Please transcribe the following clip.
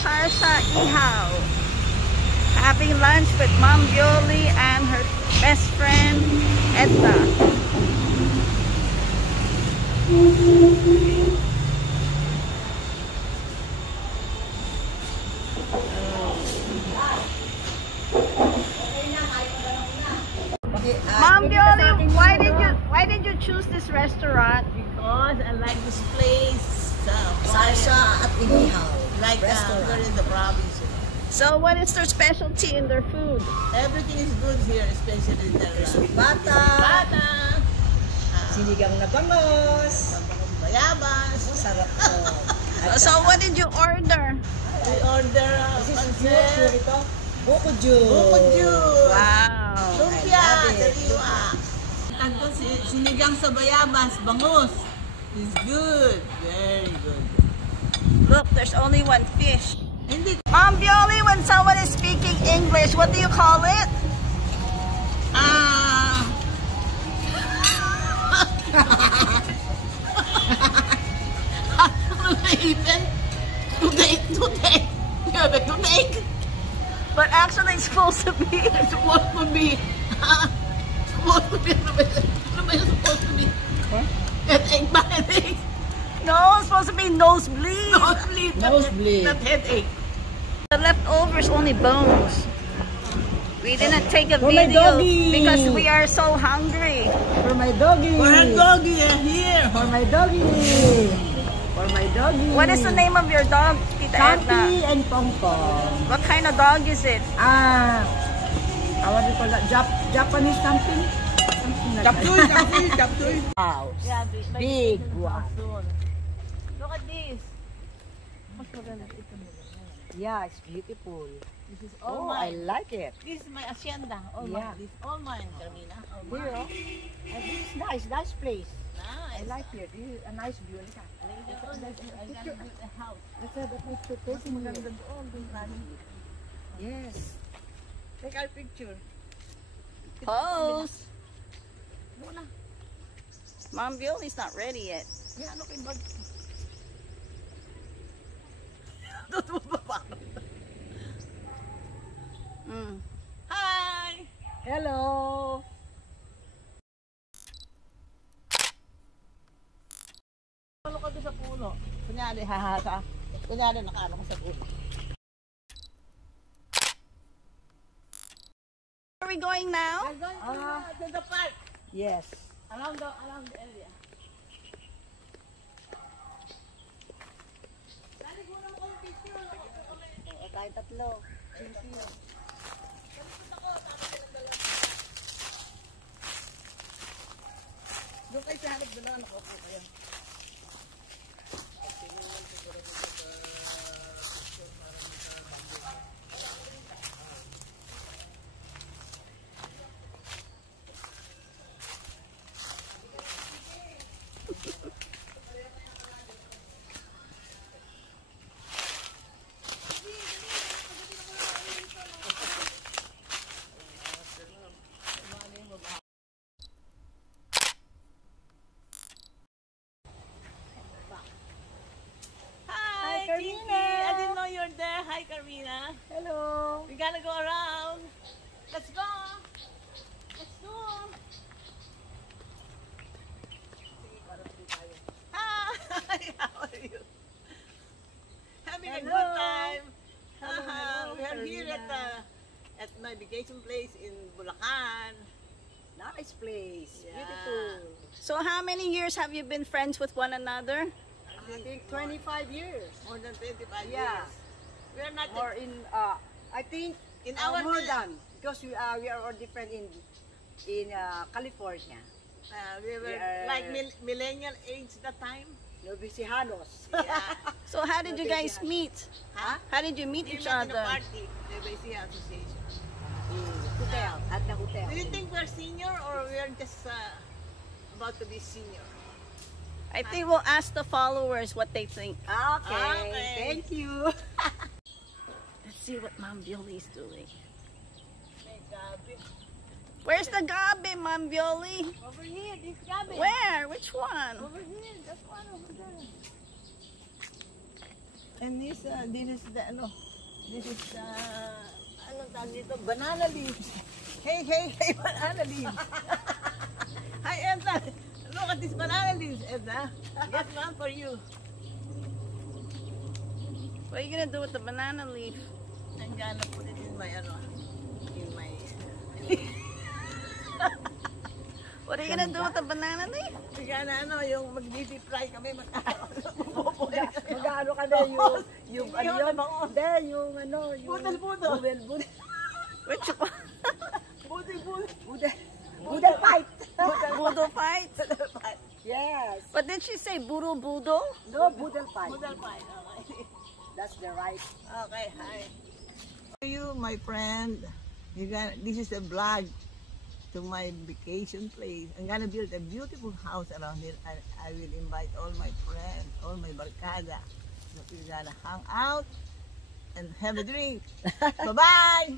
Sarsa Ihaw. Having lunch with Mom Violi and her best friend, Edna. Mom Violi, why did you choose this restaurant? Because I like this place. Sarsa at Inihaw. Like we're in the province. So what is their specialty in their food? Everything is good here, especially the Bata. bata, Sinigang na bangos. bayabas. Sarap to. So what did you order? We order pancit, ito. Buko juice. buko juice, Wow. lumpia, I love it. sariwa. Tanto sinigang sa bayabas, bangus. It's good, very good. Look, there's only one fish. Hindi. Mom Violi, when someone is speaking English, what do you call it? Today. Yeah, but today. But actually it's supposed to be. It's supposed to be. Supposed to be. Ano ba yung supposed to be? Huh? Headache ba? Headache? No, it's supposed to be nosebleed. Nosebleed. Nosebleed. Not headache. The leftovers only bones. We didn't take a For my video doggy. because we are so hungry. For my doggy. For her doggy here. For my doggy. For my doggy. What is the name of your dog, Tita Edna? Champi and Pong Pong. What kind of dog is it? What do you call that? Japanese something? Something like that. Chaptoy. Wow. Yeah, Big one. Look at this. Yeah, it's beautiful. This is all Oh, I mine. like it. This is my hacienda. All Yeah. mine. This is all mine, Carmina. All Here, mine. oh. And this is nice place. I Nice. like it. This is a nice view. Look at Later on, I'm gonna build a house. Let's have a picture taking Maganda here. doon, doon namin. Yes. Take our picture. Pose. Muna. Mom Violi's not ready yet. Yeah, ano kayo bag? Doon mo baba. Hi! Hello. Ano ka doon sa puno? Kunyari, hahasa. Kunyari, nakaano ka sa puno. Where are we going now? I'm going to the park. Yes. Around the area. Dali, muna mo kayo picture. O, tayo tatlo. Thank you. Doon kayo sa hanap doon lang ako po kayo. Hi, Carmina. Kiki. I didn't know you're there. Hi, Carmina. Hello. We gotta go around. Let's go. Let's go. Hi. How are you? Having a Hello. good time. Hello, We are here Carmina. at my vacation place in Bulacan. Nice place. Yeah. Beautiful. So how many years have you been friends with one another? I think 25 years. More than 25 Yeah. years. We are not Or in, I think, in our more than. Because we are all different in California. we were We are- like millennial age that time. Novicianos. Yeah. So how did you guys meet? Huh? How did you meet We each met in a other? party, the BC Association. Hotel. At the hotel. Do you think we're senior or we're just about to be senior? I think we'll ask the followers what they think. Okay. Okay. Thank you. Let's see what Mom Violi is doing. May gabi. Where's the gabi, Mom Violi? Over here, this gabi. Where? Which one? Over here, that one over there. And this is the, anong tawag dito? Banana leaves. Hey, banana leaves. Hi, Edna. Look at this banana leaves, Edna. Get one for you. What are you gonna do with the banana leaf? I'm gonna put it in my, What are you gonna do with the banana leaf? Gana, yung mag-deep fry kami, Mag-ano ka na yung ano yun? Hindi, yung ano, yung... Budel. Which one? Budel fight! Budo fight? Yes. But did she say budo budo? No, budel fight. Budel fry, okay. That's the right. Okay, hi. For you, my friend, this is a vlog to my vacation place. I'm gonna build a beautiful house around it, and I will invite all my friends, all my barkada. So we're gonna hang out and have a drink. Bye-bye!